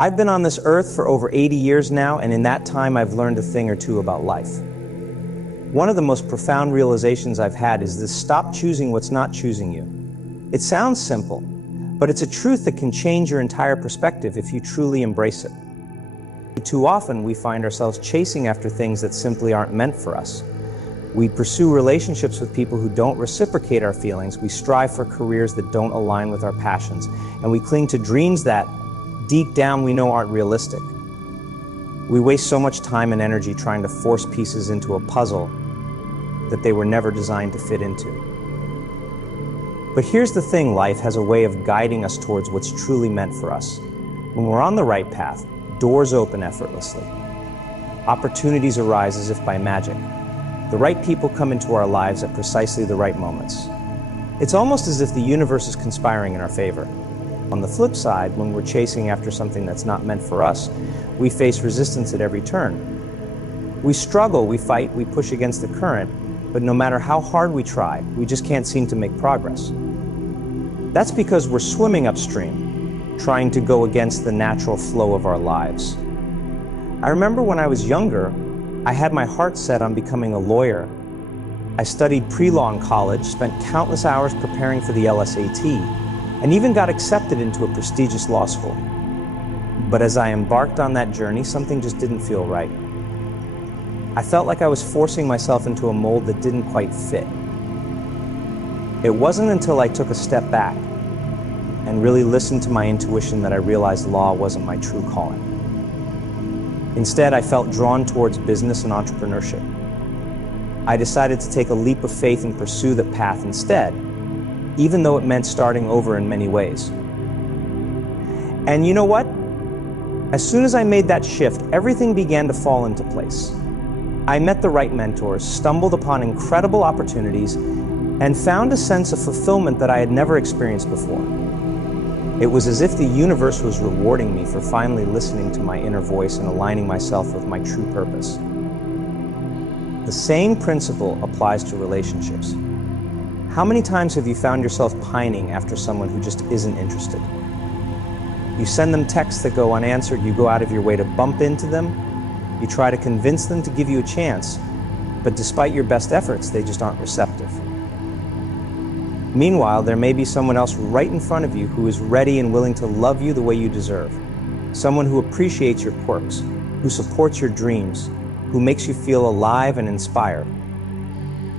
I've been on this earth for over 80 years now, and in that time I've learned a thing or two about life. One of the most profound realizations I've had is this: stop choosing what's not choosing you. It sounds simple, but it's a truth that can change your entire perspective if you truly embrace it. Too often we find ourselves chasing after things that simply aren't meant for us. We pursue relationships with people who don't reciprocate our feelings. We strive for careers that don't align with our passions, and we cling to dreams that, deep down, we know aren't realistic. We waste so much time and energy trying to force pieces into a puzzle that they were never designed to fit into. But here's the thing: life has a way of guiding us towards what's truly meant for us. When we're on the right path, doors open effortlessly. Opportunities arise as if by magic. The right people come into our lives at precisely the right moments. It's almost as if the universe is conspiring in our favor. On the flip side, when we're chasing after something that's not meant for us, we face resistance at every turn. We struggle, we fight, we push against the current, but no matter how hard we try, we just can't seem to make progress. That's because we're swimming upstream, trying to go against the natural flow of our lives. I remember when I was younger, I had my heart set on becoming a lawyer. I studied pre-law in college, spent countless hours preparing for the LSAT, and even got accepted into a prestigious law school. But as I embarked on that journey, something just didn't feel right. I felt like I was forcing myself into a mold that didn't quite fit. It wasn't until I took a step back and really listened to my intuition that I realized law wasn't my true calling. Instead, I felt drawn towards business and entrepreneurship. I decided to take a leap of faith and pursue that path instead, even though it meant starting over in many ways. And you know what? As soon as I made that shift, everything began to fall into place. I met the right mentors, stumbled upon incredible opportunities, and found a sense of fulfillment that I had never experienced before. It was as if the universe was rewarding me for finally listening to my inner voice and aligning myself with my true purpose. The same principle applies to relationships. How many times have you found yourself pining after someone who just isn't interested? You send them texts that go unanswered, you go out of your way to bump into them, you try to convince them to give you a chance, but despite your best efforts, they just aren't receptive. Meanwhile, there may be someone else right in front of you who is ready and willing to love you the way you deserve. Someone who appreciates your quirks, who supports your dreams, who makes you feel alive and inspired.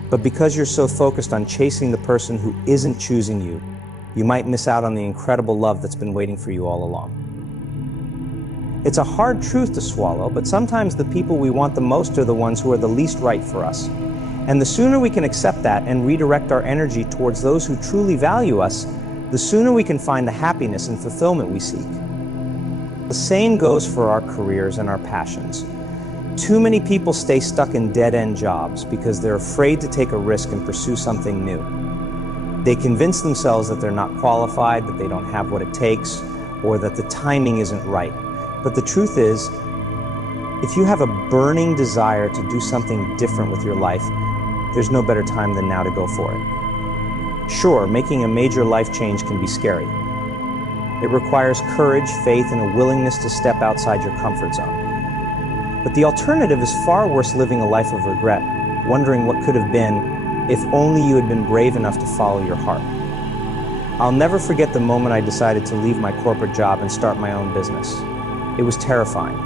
But because you're so focused on chasing the person who isn't choosing you, you might miss out on the incredible love that's been waiting for you all along. It's a hard truth to swallow, but sometimes the people we want the most are the ones who are the least right for us. And the sooner we can accept that and redirect our energy towards those who truly value us, the sooner we can find the happiness and fulfillment we seek. The same goes for our careers and our passions. Too many people stay stuck in dead-end jobs because they're afraid to take a risk and pursue something new. They convince themselves that they're not qualified, that they don't have what it takes, or that the timing isn't right. But the truth is, if you have a burning desire to do something different with your life, there's no better time than now to go for it. Sure, making a major life change can be scary. It requires courage, faith, and a willingness to step outside your comfort zone. But the alternative is far worse: living a life of regret, wondering what could have been if only you had been brave enough to follow your heart. I'll never forget the moment I decided to leave my corporate job and start my own business. It was terrifying,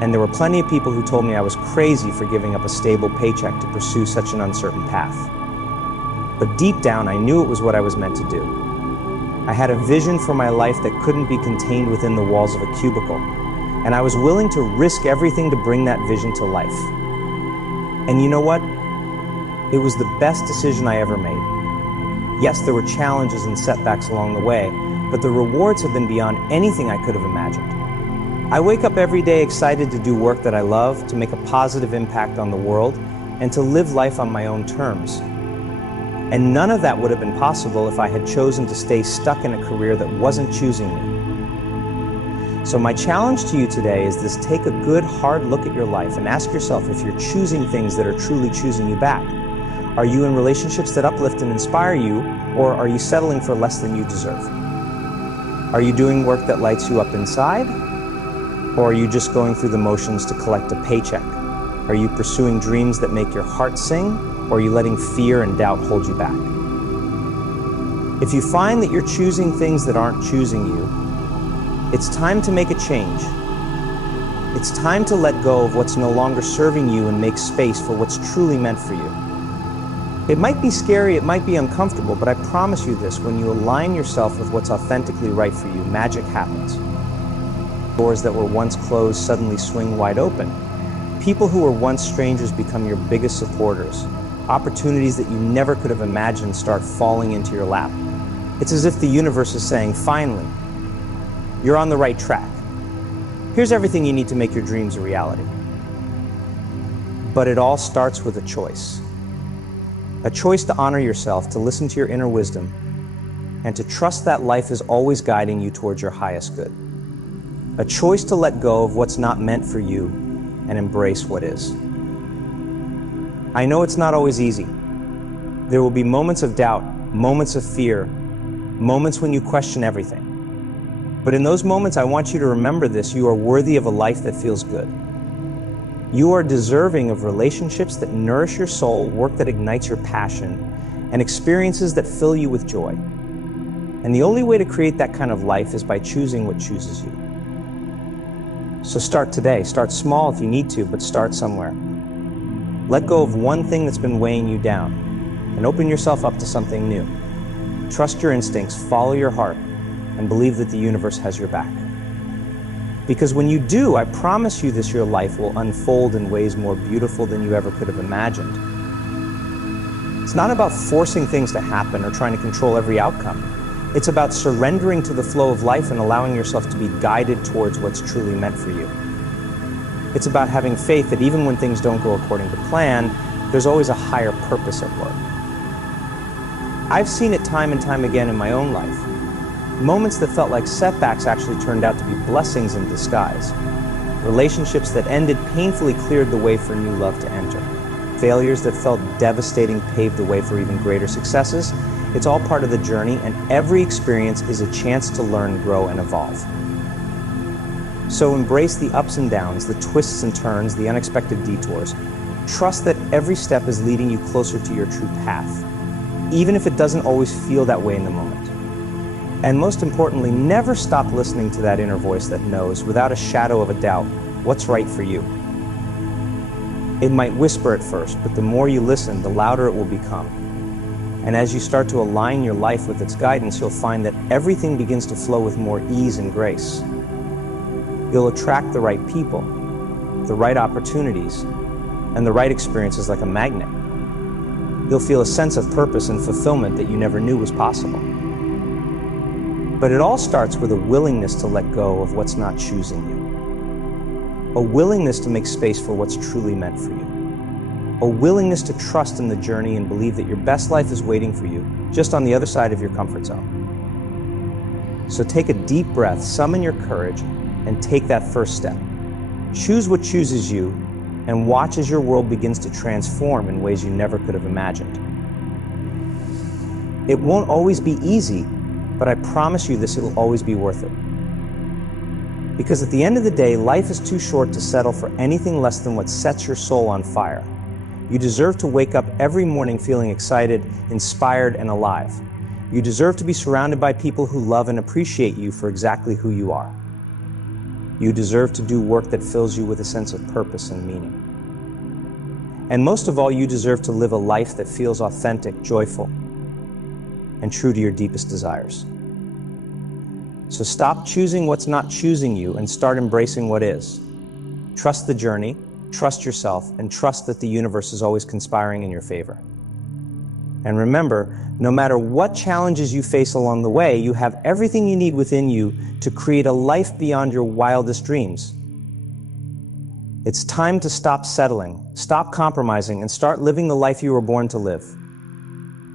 and there were plenty of people who told me I was crazy for giving up a stable paycheck to pursue such an uncertain path. But deep down, I knew it was what I was meant to do. I had a vision for my life that couldn't be contained within the walls of a cubicle, and I was willing to risk everything to bring that vision to life. And you know what? It was the best decision I ever made. Yes, there were challenges and setbacks along the way, but the rewards have been beyond anything I could have imagined. I wake up every day excited to do work that I love, to make a positive impact on the world, and to live life on my own terms. And none of that would have been possible if I had chosen to stay stuck in a career that wasn't choosing me. So my challenge to you today is this: take a good, hard look at your life and ask yourself if you're choosing things that are truly choosing you back. Are you in relationships that uplift and inspire you, or are you settling for less than you deserve? Are you doing work that lights you up inside, Or are you just going through the motions to collect a paycheck? Are you pursuing dreams that make your heart sing, or are you letting fear and doubt hold you back? If you find that you're choosing things that aren't choosing you, it's time to make a change. It's time to let go of what's no longer serving you and make space for what's truly meant for you. It might be scary, it might be uncomfortable, but I promise you this, when you align yourself with what's authentically right for you, magic happens. Doors that were once closed suddenly swing wide open. People who were once strangers become your biggest supporters. Opportunities that you never could have imagined start falling into your lap. It's as if the universe is saying, finally, you're on the right track. Here's everything you need to make your dreams a reality. But it all starts with a choice. A choice to honor yourself, to listen to your inner wisdom, and to trust that life is always guiding you towards your highest good. A choice to let go of what's not meant for you and embrace what is. I know it's not always easy. There will be moments of doubt, moments of fear, moments when you question everything. But in those moments, I want you to remember this: you are worthy of a life that feels good. You are deserving of relationships that nourish your soul, work that ignites your passion, and experiences that fill you with joy. And the only way to create that kind of life is by choosing what chooses you. So start today. Start small if you need to, but start somewhere. Let go of one thing that's been weighing you down and open yourself up to something new. Trust your instincts, follow your heart, and believe that the universe has your back. Because when you do, I promise you this, your life will unfold in ways more beautiful than you ever could have imagined. It's not about forcing things to happen or trying to control every outcome. It's about surrendering to the flow of life and allowing yourself to be guided towards what's truly meant for you. It's about having faith that even when things don't go according to plan, there's always a higher purpose at work. I've seen it time and time again in my own life. Moments that felt like setbacks actually turned out to be blessings in disguise. Relationships that ended painfully cleared the way for new love to enter. Failures that felt devastating paved the way for even greater successes. It's all part of the journey, and every experience is a chance to learn, grow, and evolve. So embrace the ups and downs, the twists and turns, the unexpected detours. Trust that every step is leading you closer to your true path, even if it doesn't always feel that way in the moment. And most importantly, never stop listening to that inner voice that knows, without a shadow of a doubt, what's right for you. It might whisper at first, but the more you listen, the louder it will become. And as you start to align your life with its guidance, you'll find that everything begins to flow with more ease and grace. You'll attract the right people, the right opportunities, and the right experiences like a magnet. You'll feel a sense of purpose and fulfillment that you never knew was possible. But it all starts with a willingness to let go of what's not choosing you. A willingness to make space for what's truly meant for you. A willingness to trust in the journey and believe that your best life is waiting for you, just on the other side of your comfort zone. So take a deep breath, summon your courage, and take that first step. Choose what chooses you, and watch as your world begins to transform in ways you never could have imagined. It won't always be easy, but I promise you this, it'll always be worth it. Because at the end of the day, life is too short to settle for anything less than what sets your soul on fire. You deserve to wake up every morning feeling excited, inspired, and alive. You deserve to be surrounded by people who love and appreciate you for exactly who you are. You deserve to do work that fills you with a sense of purpose and meaning. And most of all, you deserve to live a life that feels authentic, joyful, and true to your deepest desires. So stop choosing what's not choosing you and start embracing what is. Trust the journey, trust yourself, and trust that the universe is always conspiring in your favor. And remember, no matter what challenges you face along the way, you have everything you need within you to create a life beyond your wildest dreams. It's time to stop settling, stop compromising, and start living the life you were born to live.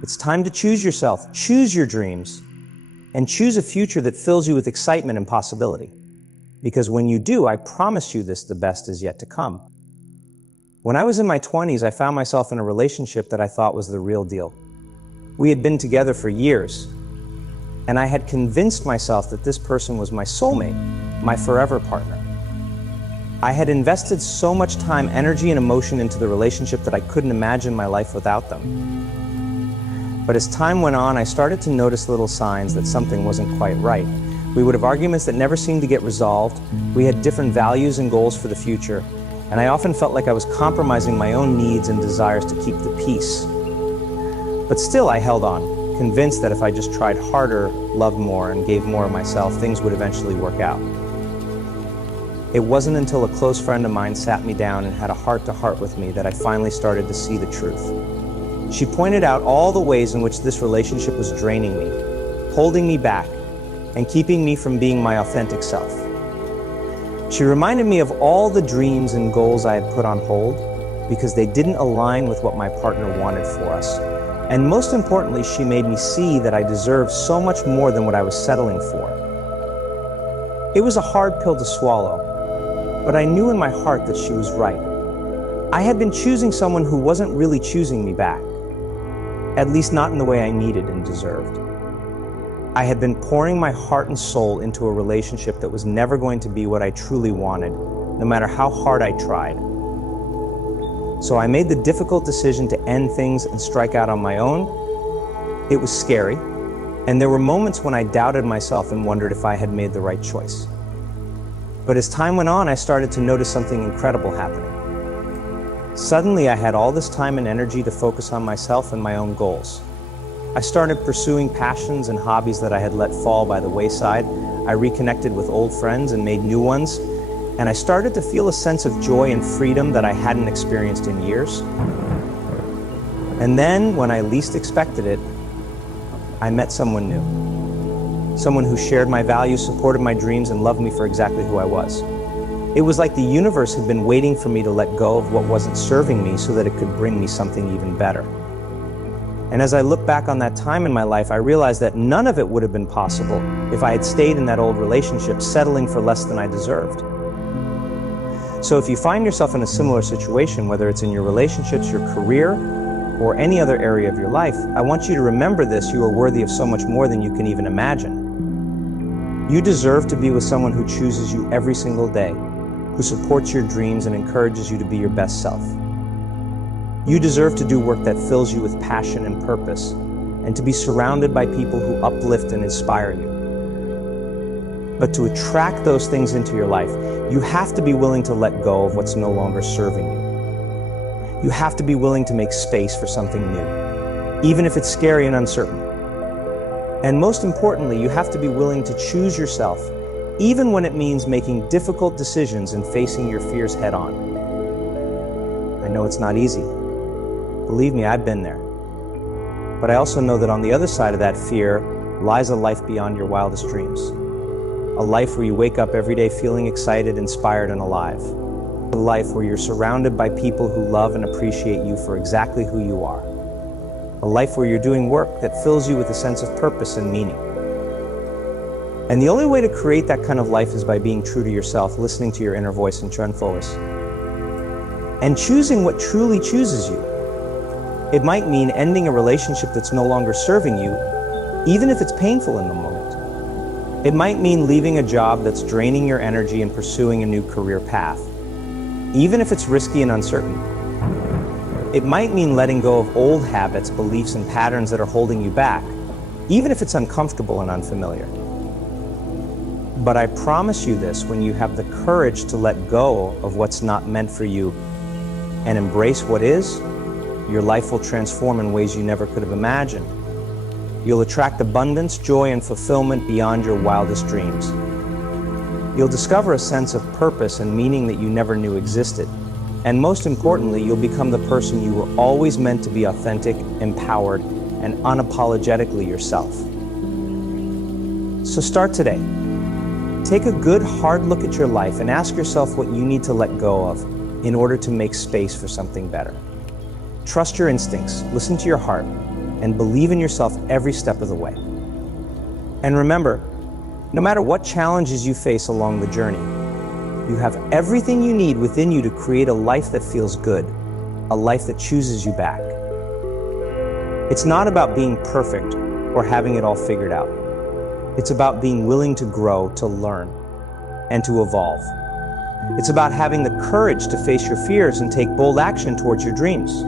It's time to choose yourself, choose your dreams, and choose a future that fills you with excitement and possibility. Because when you do, I promise you this, the best is yet to come. When I was in my 20s, I found myself in a relationship that I thought was the real deal. We had been together for years, and I had convinced myself that this person was my soulmate, my forever partner. I had invested so much time, energy, and emotion into the relationship that I couldn't imagine my life without them. But as time went on, I started to notice little signs that something wasn't quite right. We would have arguments that never seemed to get resolved. We had different values and goals for the future, and I often felt like I was compromising my own needs and desires to keep the peace. But still, I held on, convinced that if I just tried harder, loved more, and gave more of myself, things would eventually work out. It wasn't until a close friend of mine sat me down and had a heart-to-heart with me that I finally started to see the truth. She pointed out all the ways in which this relationship was draining me, holding me back, and keeping me from being my authentic self. She reminded me of all the dreams and goals I had put on hold because they didn't align with what my partner wanted for us. And most importantly, she made me see that I deserved so much more than what I was settling for. It was a hard pill to swallow, but I knew in my heart that she was right. I had been choosing someone who wasn't really choosing me back, at least not in the way I needed and deserved. I had been pouring my heart and soul into a relationship that was never going to be what I truly wanted, no matter how hard I tried. So I made the difficult decision to end things and strike out on my own. It was scary, and there were moments when I doubted myself and wondered if I had made the right choice. But as time went on, I started to notice something incredible happening. Suddenly, I had all this time and energy to focus on myself and my own goals. I started pursuing passions and hobbies that I had let fall by the wayside. I reconnected with old friends and made new ones. And I started to feel a sense of joy and freedom that I hadn't experienced in years. And then, when I least expected it, I met someone new. Someone who shared my values, supported my dreams, and loved me for exactly who I was. It was like the universe had been waiting for me to let go of what wasn't serving me so that it could bring me something even better. And as I look back on that time in my life, I realized that none of it would have been possible if I had stayed in that old relationship, settling for less than I deserved. So if you find yourself in a similar situation, whether it's in your relationships, your career, or any other area of your life, I want you to remember this: you are worthy of so much more than you can even imagine. You deserve to be with someone who chooses you every single day, who supports your dreams and encourages you to be your best self. You deserve to do work that fills you with passion and purpose, and to be surrounded by people who uplift and inspire you. But to attract those things into your life, you have to be willing to let go of what's no longer serving you. You have to be willing to make space for something new, even if it's scary and uncertain. And most importantly, you have to be willing to choose yourself, even when it means making difficult decisions and facing your fears head on. I know it's not easy. Believe me, I've been there. But I also know that on the other side of that fear lies a life beyond your wildest dreams. A life where you wake up every day feeling excited, inspired, and alive. A life where you're surrounded by people who love and appreciate you for exactly who you are. A life where you're doing work that fills you with a sense of purpose and meaning. And the only way to create that kind of life is by being true to yourself, listening to your inner voice and trend forward, and choosing what truly chooses you. It might mean ending a relationship that's no longer serving you, even if it's painful in the moment. It might mean leaving a job that's draining your energy and pursuing a new career path, even if it's risky and uncertain. It might mean letting go of old habits, beliefs, and patterns that are holding you back, even if it's uncomfortable and unfamiliar. But I promise you this: when you have the courage to let go of what's not meant for you and embrace what is, your life will transform in ways you never could have imagined. You'll attract abundance, joy, and fulfillment beyond your wildest dreams. You'll discover a sense of purpose and meaning that you never knew existed. And most importantly, you'll become the person you were always meant to be: authentic, empowered, and unapologetically yourself. So start today. Take a good, hard look at your life and ask yourself what you need to let go of in order to make space for something better. Trust your instincts, listen to your heart, and believe in yourself every step of the way. And remember, no matter what challenges you face along the journey, you have everything you need within you to create a life that feels good, a life that chooses you back. It's not about being perfect or having it all figured out. It's about being willing to grow, to learn, and to evolve. It's about having the courage to face your fears and take bold action towards your dreams.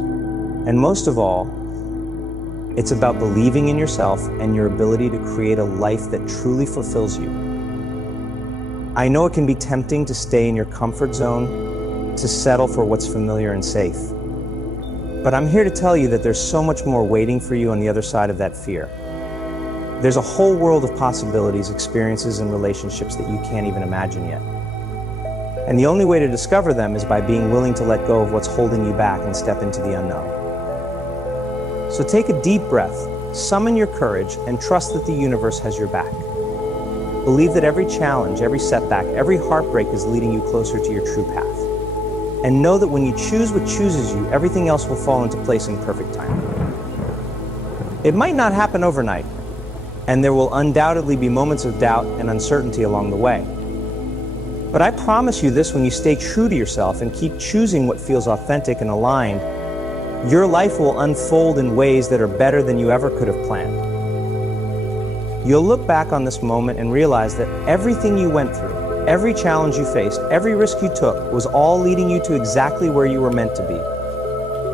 And most of all, it's about believing in yourself and your ability to create a life that truly fulfills you. I know it can be tempting to stay in your comfort zone, to settle for what's familiar and safe. But I'm here to tell you that there's so much more waiting for you on the other side of that fear. There's a whole world of possibilities, experiences, and relationships that you can't even imagine yet. And the only way to discover them is by being willing to let go of what's holding you back and step into the unknown. So take a deep breath, summon your courage, and trust that the universe has your back. Believe that every challenge, every setback, every heartbreak is leading you closer to your true path. And know that when you choose what chooses you, everything else will fall into place in perfect time. It might not happen overnight, and there will undoubtedly be moments of doubt and uncertainty along the way. But I promise you this: when you stay true to yourself and keep choosing what feels authentic and aligned, your life will unfold in ways that are better than you ever could have planned. You'll look back on this moment and realize that everything you went through, every challenge you faced, every risk you took was all leading you to exactly where you were meant to be.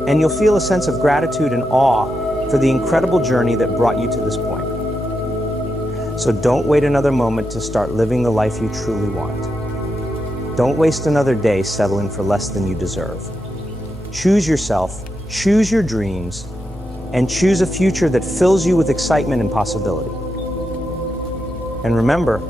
And you'll feel a sense of gratitude and awe for the incredible journey that brought you to this point. So don't wait another moment to start living the life you truly want. Don't waste another day settling for less than you deserve. Choose yourself, choose your dreams, and choose a future that fills you with excitement and possibility. And remember,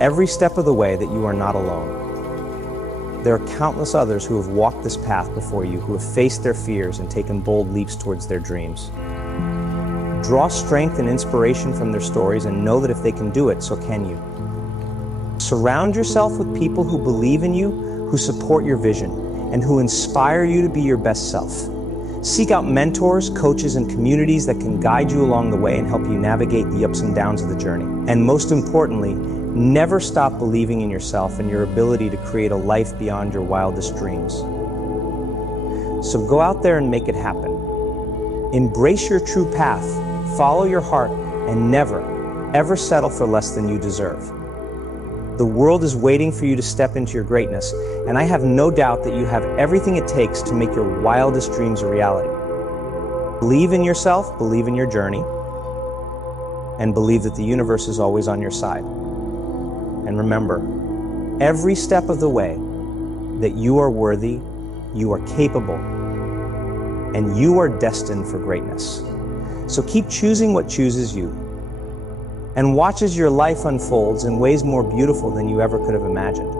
every step of the way, that you are not alone. There are countless others who have walked this path before you, who have faced their fears and taken bold leaps towards their dreams. Draw strength and inspiration from their stories and know that if they can do it, so can you. Surround yourself with people who believe in you, who support your vision, and who inspire you to be your best self. Seek out mentors, coaches, and communities that can guide you along the way and help you navigate the ups and downs of the journey. And most importantly, never stop believing in yourself and your ability to create a life beyond your wildest dreams. So go out there and make it happen. Embrace your true path, follow your heart, and never, ever settle for less than you deserve. The world is waiting for you to step into your greatness, and I have no doubt that you have everything it takes to make your wildest dreams a reality. Believe in yourself, believe in your journey, and believe that the universe is always on your side. And remember, every step of the way, that you are worthy, you are capable, and you are destined for greatness. So keep choosing what chooses you, and watch as your life unfolds in ways more beautiful than you ever could have imagined.